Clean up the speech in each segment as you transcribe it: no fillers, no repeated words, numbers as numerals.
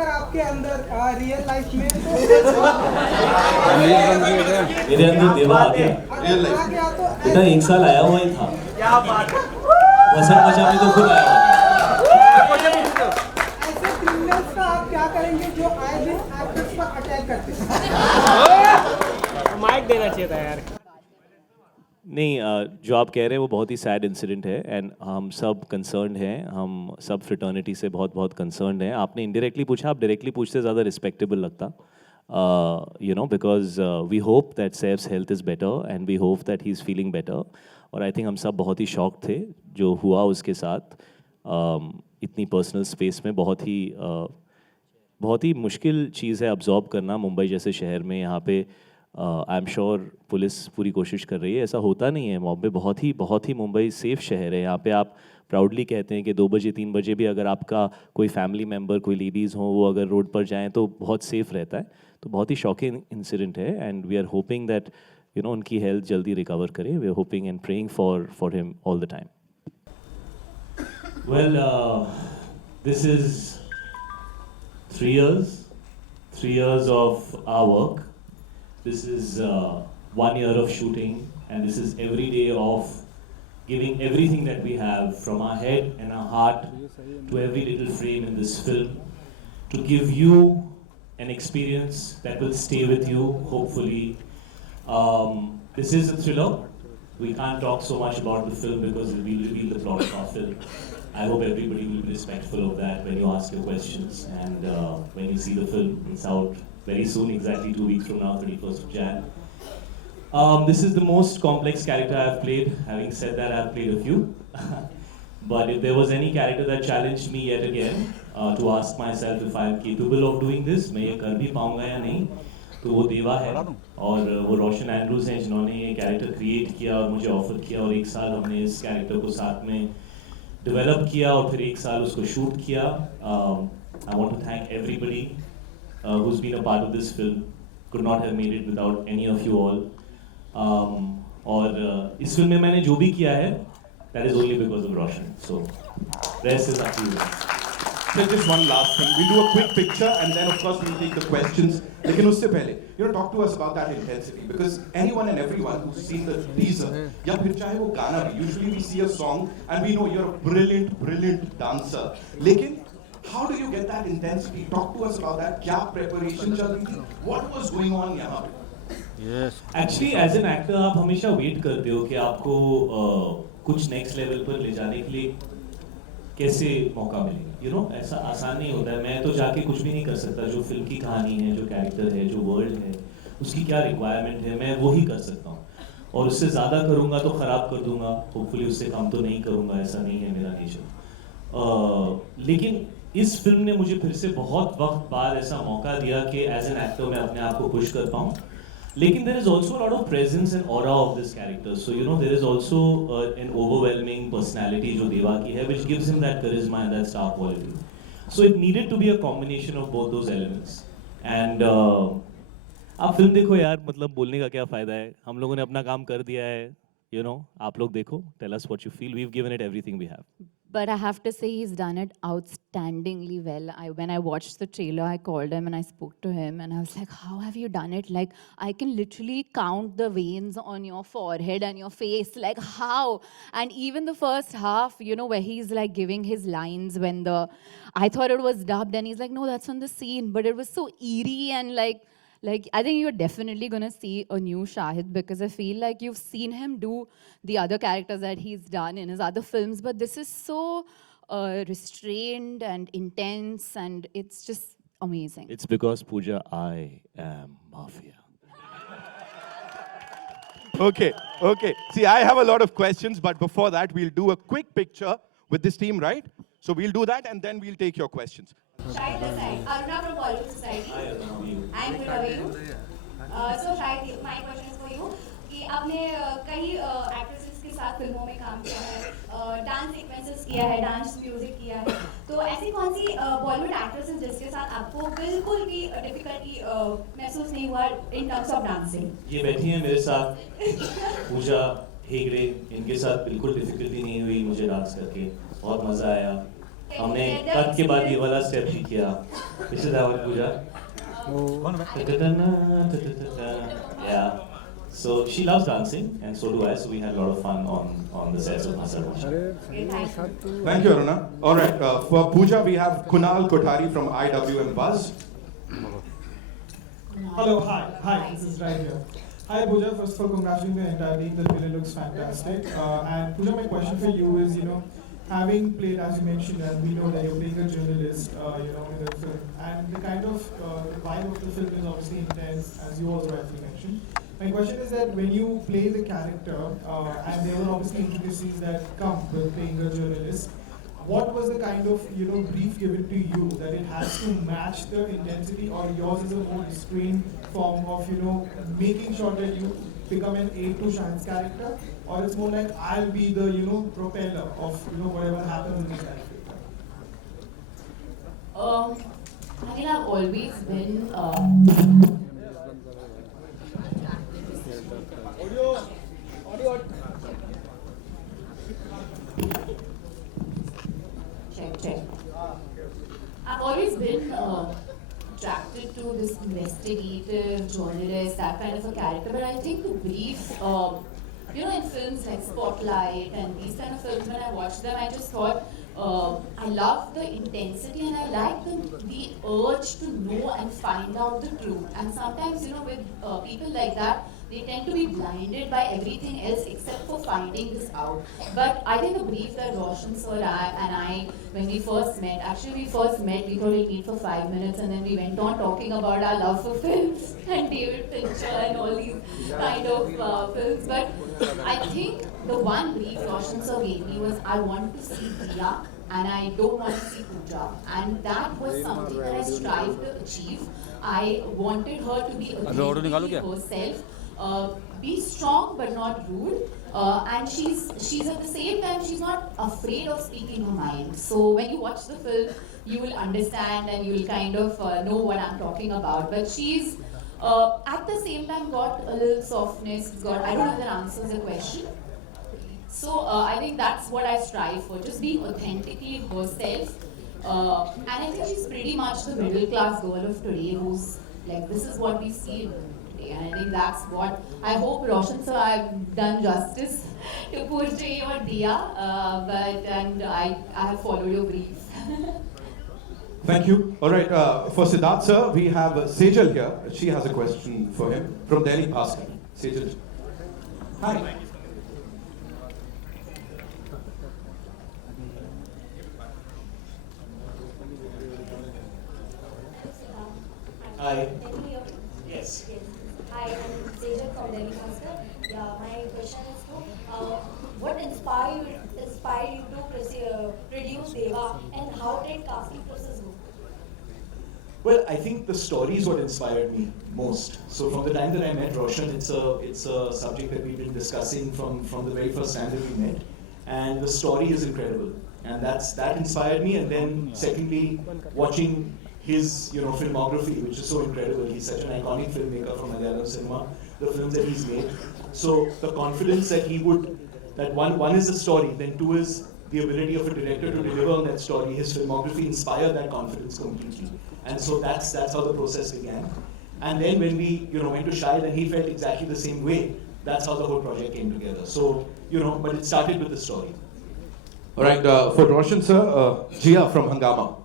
अगर आपके अंदर रियल लाइफ में तो मेरे अंदर देवा आ गया। अगर आ गया तो बेटा 1 साल आया हुआ ही था। क्या बात है। वसंत पंचमी तो खुद आया हुआ। ऐसे क्रिमिनल्स का आप क्या करेंगे जो आए दिन एक्टर्स पर अटैक करते हैं? माइक देना चाहिए था यार। नहीं, जो आप कह रहे हैं वो बहुत ही सैड इंसिडेंट है एंड हम सब कंसर्न्ड हैं, हम सब फ्रेटर्निटी से बहुत बहुत कंसर्न्ड हैं। आपने इनडायरेक्टली पूछा, आप डायरेक्टली पूछते ज़्यादा रिस्पेक्टेबल लगता, you know, because we hope that Saif's health is better and we hope that he is feeling better. और आई थिंक हम सब बहुत ही शॉक थे जो हुआ उसके साथ, इतनी पर्सनल स्पेस में। बहुत ही मुश्किल चीज़ है अब्जॉर्ब करना मुंबई जैसे शहर में। यहाँ पे आई एम श्योर पुलिस पूरी कोशिश कर रही है, ऐसा होता नहीं है बॉम्बे। बहुत ही मुंबई सेफ शहर है। यहाँ पे आप प्राउडली कहते हैं कि 2 बजे 3 बजे भी अगर आपका कोई फैमिली मेम्बर, कोई लेडीज़ हो, वो अगर रोड पर जाएं तो बहुत सेफ रहता है। तो बहुत ही शॉकिंग इंसिडेंट है and we are hoping that you know उनकी हेल्थ जल्दी रिकवर करे। We are hoping and praying for him all the time. Well, this is 3 years of our work. This is 1 year of shooting, and this is every day of giving everything that we have from our head and our heart to every little frame in this film to give you an experience that will stay with you, hopefully. This is a thriller. We can't talk so much about the film because it will reveal the plot of our film. I hope everybody will be respectful of that when you ask your questions and when you see the film. It's out very soon, exactly 2 weeks from now, 31st of Jan. This is the most complex character I've played. Having said that, I've played a few. But if there was any character that challenged me yet again to ask myself if I'm capable of doing this, मैं ये कर भी पाऊंगा या नहीं, तो वो देवा है और वो रोशन एंड्रूज हैं जिन्होंने ये कैरेक्टर क्रिएट किया और मुझे ऑफर किया। और 1 साल हमने इस कैरेक्टर को साथ में डेवलप किया और फिर 1 साल उसको शूट किया। I want to thank everybody who's been a part of this film. Could not have made it without any of you all. और इस फिल्म में मैंने जो भी किया है, that is only because of Roshan. So rest is up to you. So just one last thing. We'll do a quick picture and then of course we'll take the questions. लेकिन उससे पहले, talk to us about that intensity because anyone and everyone who's seen the teaser, या फिर चाहे वो गाना भी, usually we see a song and we know you're a brilliant dancer. लेकिन how do you get that intensity? Talk to us about that. क्या preparation चल रही थी? What was going on यहाँ पे? Yes. Actually, as an actor, आप हमेशा wait करते हो कि आपको कुछ नेक्स्ट लेवल पर ले जाने के लिए कैसे मौका मिलेगा। ऐसा आसान नहीं होता है। मैं तो जाके कुछ भी नहीं कर सकता। जो फिल्म की कहानी है, जो कैरेक्टर है, जो वर्ल्ड है, उसकी क्या रिक्वायरमेंट है, मैं वो ही कर सकता हूँ। और उससे ज़्यादा करूँगा तो ख़राब कर दूंगा, होपफुली उससे कम तो नहीं करूँगा, ऐसा नहीं है मेरा नेचर। लेकिन इस फिल्म ने मुझे फिर से बहुत वक्त बाद ऐसा मौका दिया कि एज एन एक्टर मैं अपने आप को पुश कर पाऊँ। लेकिन there is also a lot of presence and aura of this character. So there is also an overwhelming personality जो देवा की है, which gives him that charisma and that star quality. So it needed to be a combination of both those elements. And आप film देखो यार, मतलब बोलने का क्या फ़ायदा है। हम लोगों ने अपना काम कर दिया है, आप लोग देखो, tell us what you feel. We've given it everything we have. But I have to say he's done it outstandingly well. When I watched the trailer, I called him and I spoke to him and I was like, how have you done it? Like, I can literally count the veins on your forehead and your face. Like, how? And even the first half, where he's like giving his lines I thought it was dubbed and he's like, no, that's on the scene. But it was so eerie and like I think you're definitely going to see a new Shahid because I feel like you've seen him do the other characters that he's done in his other films, but this is so restrained and intense and it's just amazing. It's because, Pooja, I am Mafia. Okay. See, I have a lot of questions, but before that, we'll do a quick picture with this team, right? So we'll do that and then we'll take your questions. Shahid this side. Aruna from Bollywood Society. Hi, Aruna, how are you? I'm good, how are you? So Shahid, my question is for you. कि आपने कई actresses के साथ फिल्मों में काम किया है, डांस सीक्वेंसेस किया है, डांस म्यूजिक किया है, तो ऐसी कौन सी बॉलीवुड एक्ट्रेस है जिसके साथ आपको बिल्कुल भी डिफिकल्टी महसूस नहीं हुआ इन टर्म्स ऑफ डांसिंग? ये बैठी हैं मेरे साथ पूजा हेगड़े, इनके साथ बिल्कुल डिफिकल्टी नहीं हुई मुझे डांस करके, बहुत मज़ा आया। हमने कट के बाद ये वाला स्टेप भी किया. This is our Puja. Yeah. So she loves dancing and so do I. So we had a lot of fun on the sets of Masar. Thank you, Aruna. All right, for Pooja, we have Kunal Kothari from IWM Buzz. Hello, hi, this is Rai here. Hi Pooja, first of all, congratulating the entire team, the trailer looks fantastic. And Pooja, my question for you is, having played, as you mentioned, and we know that you're playing a journalist, in the film, and the kind of vibe of the film is obviously intense, as you also rightly mentioned. My question is that when you play the character, and there were obviously intricacies that come with playing a journalist, what was the kind of brief given to you that it has to match the intensity, or yours is a more restrained form of making sure that you become an aid to Shahin's character, or it's more like I'll be the propeller of whatever happens in this character? I mean, I've always been. Check. I've always been attracted to this investigative journalist, that kind of a character. But I think the brief, in films like Spotlight and these kind of films, when I watched them, I just thought I love the intensity and I like the urge to know and find out the truth. And sometimes, with people like that, they tend to be blinded by everything else except for finding this out. But I think the brief that Roshan sir and I, when we first met, we thought we'd meet for 5 minutes and then we went on talking about our love for films and David Fincher and all these kind of films. But I think the one brief Roshan sir gave me was, I want to see Dia and I don't want to see Pooja. And that was something that I strived to achieve. I wanted her to be authentically herself. Be strong but not rude, and she's at the same time, she's not afraid of speaking her mind. So when you watch the film, you will understand and you will kind of know what I'm talking about. But she's at the same time got a little softness. I don't know if that answers the question. So I think that's what I strive for, just being authentically herself. And I think she's pretty much the middle class girl of today who's like, this is what we see in today. And I think that's what I hope Roshan sir, I've done justice to portray or Dia, and I have followed your brief. Thank you. All right, for Siddharth sir, we have Sejal here. She has a question for him from Delhi Bhaskar. Sejal. Hi. Hi. Can you hear me? Yes. Hi, I'm Sejal from Delhi Master. Yeah, my question is what inspired you to produce Deva, and how did casting process go? Well, I think the story is what inspired me most. So from the time that I met Roshan, it's a subject that we've been discussing from the very first time that we met, and the story is incredible, and that inspired me. And then secondly, watching his filmography, which is so incredible. He's such an iconic filmmaker from Malayalam cinema. The films that he's made. So the confidence that he would, that one is the story, then two is the ability of a director to deliver on that story. His filmography inspired that confidence completely. And so that's how the process began. And then when we went to Shahid and he felt exactly the same way, that's how the whole project came together. So, but it started with the story. All right, for Roshan sir, Jia from Hungama.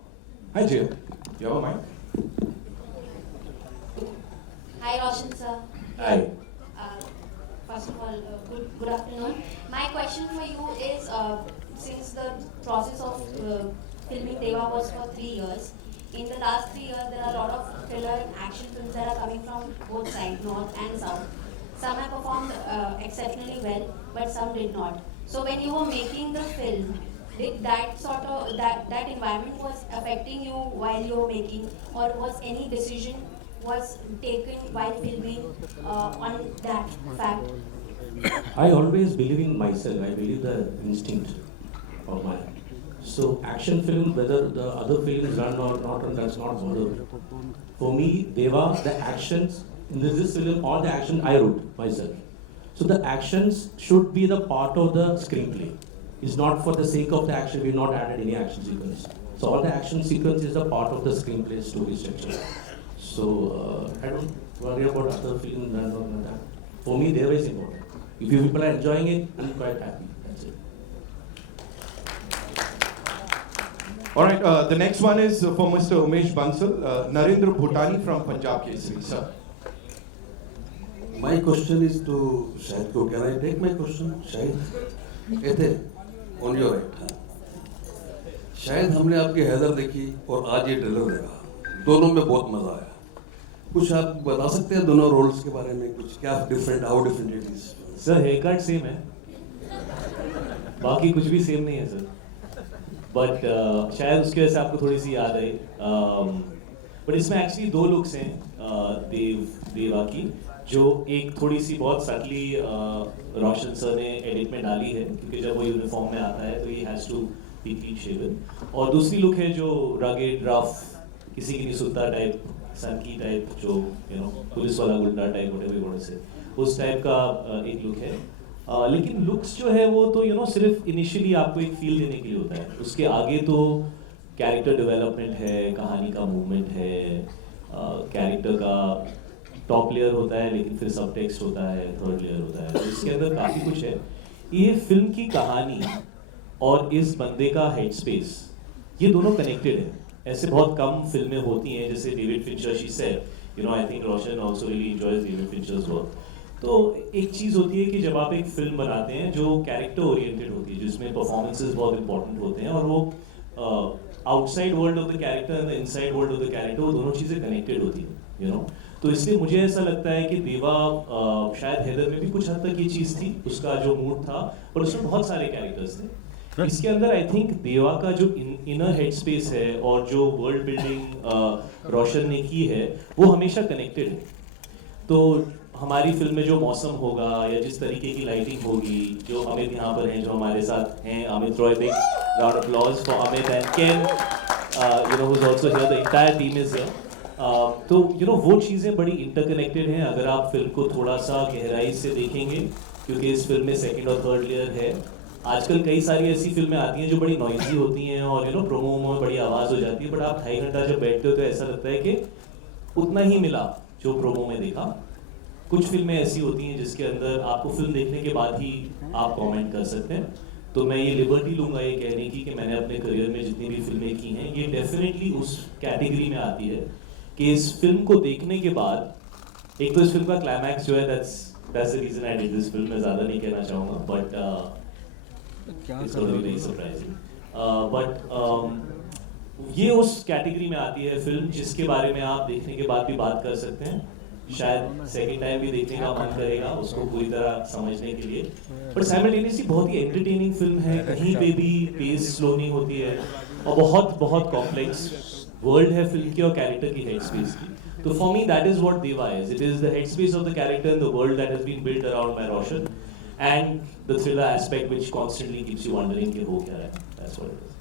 Hi Jia. You have a mic? Hi, Roshan sir. Hi. First of all, good afternoon. My question for you is, since the process of filming Deva was for 3 years, in the last 3 years there are a lot of thriller and action films that are coming from both sides, north and south. Some have performed exceptionally well, but some did not. So when you were making the film, did that that environment was affecting you while you were making, or was any decision was taken while filming on that fact? I always believe in myself. I believe the instinct of mine. So action film, whether the other films run or not run, that's not bother. For me, Deva, the actions in this film, all the action I wrote myself. So the actions should be the part of the screenplay. is not for the sake of the action. We've not added any action sequence. So all the action sequence is a part of the screenplay story structure. So I don't worry about other films and all that. For me, Deva is important. If you people are enjoying it, I'm quite happy. That's it. All right, the next one is for Mr. Umesh Bansal, Narendra Bhutani from Punjab Kesari, sir. My question is to Shahid ko. Can I take my question, Shahid? कहते on your right. शायद हमने आपकी हैदर देखी और आज ये trailer देखा, दोनों में बहुत मजा आया. कुछ आप बता सकते हैं दोनों रोल्स के बारे में, कुछ क्या different, how different it is? Sir haircut same है, बाकी कुछ भी सेम नहीं है सर. बट शायद उसकी वजह से आपको थोड़ी सी याद आई. बट इसमें एक्चुअली दो लुक्स हैं देवा की, जो एक थोड़ी सी बहुत सटली रोशन सर ने एडिट में डाली है, क्योंकि जब वो यूनिफॉर्म में आता है तो he has to be clean shaven. और दूसरी लुक है जो रगेड रफ, किसी की नहीं सुनता टाइप, सनकी टाइप, जो पुलिस वाला गुंडा type, whatever you want to say, उस टाइप का एक लुक है. लेकिन लुक्स जो है वो तो सिर्फ इनिशियली आपको एक फील देने के लिए होता है. उसके आगे तो कैरेक्टर डेवलपमेंट है, कहानी का मूवमेंट है, कैरेक्टर का टॉप लेयर होता है, लेकिन फिर सब टेक्स्ट होता है, थर्ड लेयर होता है. तो इसके अंदर काफ़ी कुछ है. ये फिल्म की कहानी और इस बंदे का हेड स्पेस, ये दोनों कनेक्टेड है. ऐसे बहुत कम फिल्में होती हैं, जैसे David Fincher, she said, I think Roshan also really enjoys David Fincher's work. तो एक चीज़ होती है कि जब आप एक फिल्म बनाते हैं जो कैरेक्टर ओरिएंटेड होती है, जिसमें परफॉर्मेंसेस बहुत इंपॉर्टेंट होते हैं, और वो outside world of the character and the inside world of the character, वो दोनों चीज़ें कनेक्टेड होती हैं. तो इसलिए मुझे ऐसा लगता है कि देवा शायद हैदर में भी कुछ हद तक ये चीज़ थी, उसका जो मूड था, और उसमें बहुत सारे कैरेक्टर्स थे. इसके अंदर आई थिंक देवा का जो इनर हेड स्पेस है और जो वर्ल्ड बिल्डिंग रोशन ने की है, वो हमेशा कनेक्टेड है. तो हमारी फिल्म में जो मौसम होगा या जिस तरीके की लाइटिंग होगी, जो अमित यहाँ पर हैं, जो हमारे साथ हैं, Amit Roy, big round of applause for Amit and Ken, who is also here, the entire team is here. तो वो चीज़ें बड़ी इंटरकनेक्टेड हैं अगर आप फिल्म को थोड़ा सा गहराई से देखेंगे, क्योंकि इस फिल्म में सेकंड और थर्ड लेयर है. आजकल कई सारी ऐसी फिल्में आती हैं जो बड़ी नॉइजी होती हैं और प्रोमो में बड़ी आवाज़ हो जाती है, बट आप 2.5 घंटा जब बैठते हो तो ऐसा लगता है कि उतना ही मिला जो प्रोमो में देखा. कुछ फिल्में ऐसी होती हैं जिसके अंदर आपको फिल्म देखने के बाद ही आप कमेंट कर सकते हैं. तो मैं ये लिबर्टी लूँगा ये कहने की कि मैंने अपने करियर में जितनी भी फिल्में की हैं, ये डेफिनेटली उस कैटेगरी में आती है कि इस फिल्म को देखने के बाद, एक तो इस फिल्म का क्लाइमैक्स जो है, that's the reason I did this film. मैं ज़्यादा नहीं कहना चाहूँगा, but it's gonna be very surprising. But ये उस कैटेगरी में आती है फिल्म जिसके बारे में आप देखने के बाद भी बात कर सकते हैं. शायद सेकंड टाइम भी देखने का मन करेगा उसको पूरी तरह समझने के लिए. बट साइमल्टेनियसली बहुत ही एंटरटेनिंग फिल्म है, कहीं पे भी पेस स्लो नहीं होती है, और बहुत बहुत कॉम्प्लेक्स वर्ल्ड है फिल्म की और कैरेक्टर की हेड स्पेस की. तो for me that is what Deva is. It is the head space of the character in the world that has been built around by Roshan, and the thriller aspect which constantly keeps you wondering कि हो क्या रहा है. That's what it is.